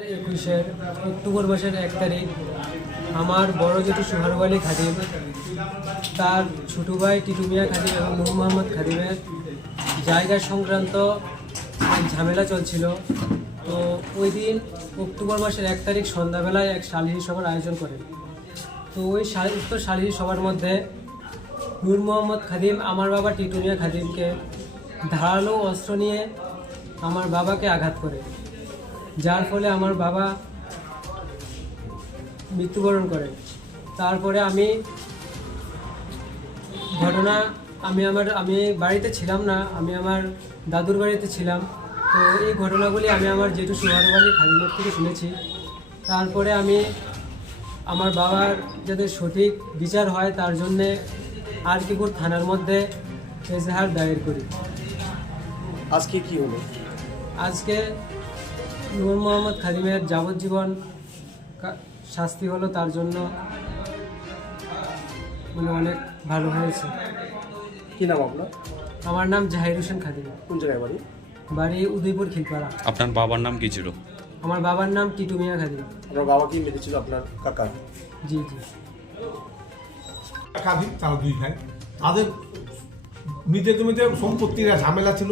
একুশের অক্টোবর মাসের এক তারিখ, আমার বড় জেঠু সোহারু আলী খাদিম, তার ছোটো ভাই টিটু মিয়া খাদিম এবং নূর মোহাম্মদ খাদিমের জায়গা সংক্রান্ত ঝামেলা চলছিল। তো ওই দিন অক্টোবর মাসের এক তারিখ সন্ধ্যাবেলায় এক শালিনী সভার আয়োজন করেন তো ওই উক্ত শালিনী সভার মধ্যে নূর মোহাম্মদ খাদিম, আমার বাবা টিটু মিয়া খাদিমকে ধারালো অস্ত্র নিয়ে আমার বাবাকে আঘাত করে। যার ফলে আমার বাবা মৃত্যুবরণ করে। তারপরে আমি ঘটনা আমি আমার আমি বাড়িতে ছিলাম না আমি আমার দাদুর বাড়িতে ছিলাম। তো এই ঘটনাগুলি আমি আমার জেঠু সুহারু আলী থেকে শুনেছি। তারপরে আমি আমার বাবার যাতে সঠিক বিচার হয় তার জন্যে আর আরকিপুর থানার মধ্যে এজাহার দায়ের করি। আজকে কি হলো? আজকে নূর মোহাম্মদ খাদিমের যাবজ্জীবন শাস্তি হলো তার জন্য মানে অনেক ভালো হয়েছে। কি নাম আপনার? আমার নাম জাহির হোসেন খাদিম। কোন জায়গায় বাড়ি? বাড়ি উদয়পুর খিলপাড়া। আপনার বাবার নাম কি ছিল? আমার বাবার নাম টিটু মিয়া খাদিম। আপনার বাবা কি মেরেছিল আপনার কাকা? জি জি। একাধিক তারা দুই ভাই। তাদের মিটে জমিতে সম্পত্তির ঝামেলা ছিল।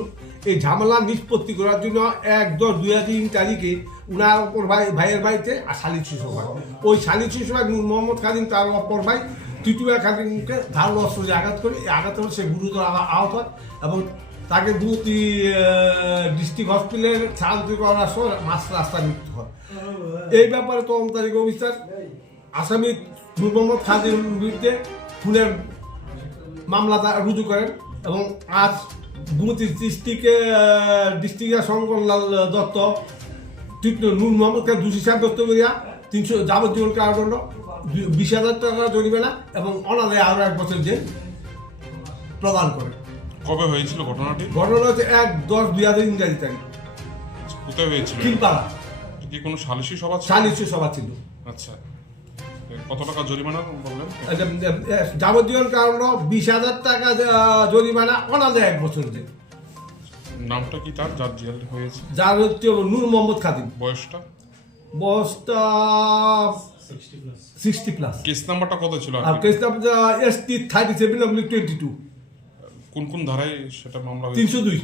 এই ঝামেলা নিষ্পত্তি করার জন্য এক দশ দুই হাজার তিন তারিখে উনার অপর ভাই, ভাইয়ের বাড়িতে আর শালিচি সভায় ওই শালিচি সভায় নূর মোহাম্মদ খাদিম, তার অপর ভাই টিটুয়া খাদিমকে ধারালো অস্ত্র দিয়ে আঘাত করে। এই আঘাত করে সে গুরুতর আহত হয় এবং তাকে দুটি ডিস্ট্রিক্ট হসপিটালের স্থানান্তরিত করার সময় মাস রাস্তায় মৃত্যু হয়। এই ব্যাপারে তদন্তকারী অফিসার আসামি নূর মোহাম্মদ খাদিমের বিরুদ্ধে খুনের মামলা রুজু করেন এবং আজ দুমতি ডিস্ট্রিক্টে ডিস্ট্রিক্টের শঙ্করলাল দত্ত। তৃতীয় নূর মোহাম্মদকে দোষী সাব্যস্ত করিয়া তিনশো যাবজ্জীবন কারাদণ্ড বিশ হাজার টাকা জরিমানা এবং অনাদায় আরও এক বছর জেল প্রদান করে। কবে হয়েছিল ঘটনাটি? ঘটনা হচ্ছে এক দশ দুই হাজার ইংরাজি তারিখ। কোথায় হয়েছিল? কিনপাড়া। কি কোনো সালিশি সভা? চালিশ সভা ছিল। আচ্ছা। কত টাকা জরিমানা বললেন? যাবজ্জীবন কারণ বিশ হাজার টাকা জরিমানা অনাদায় এক বছর জেল। নামটা কি তার? যার জেল হয়েছে? যার হচ্ছে নূর মোহাম্মদ খাদিম। বয়সটা? বয়সটা সিক্সটি প্লাস কেস নাম্বারটা কত ছিল আর case number S T thirty seven twenty two কোন কোন ধারায় সেটা মামলা তিনশো দুই।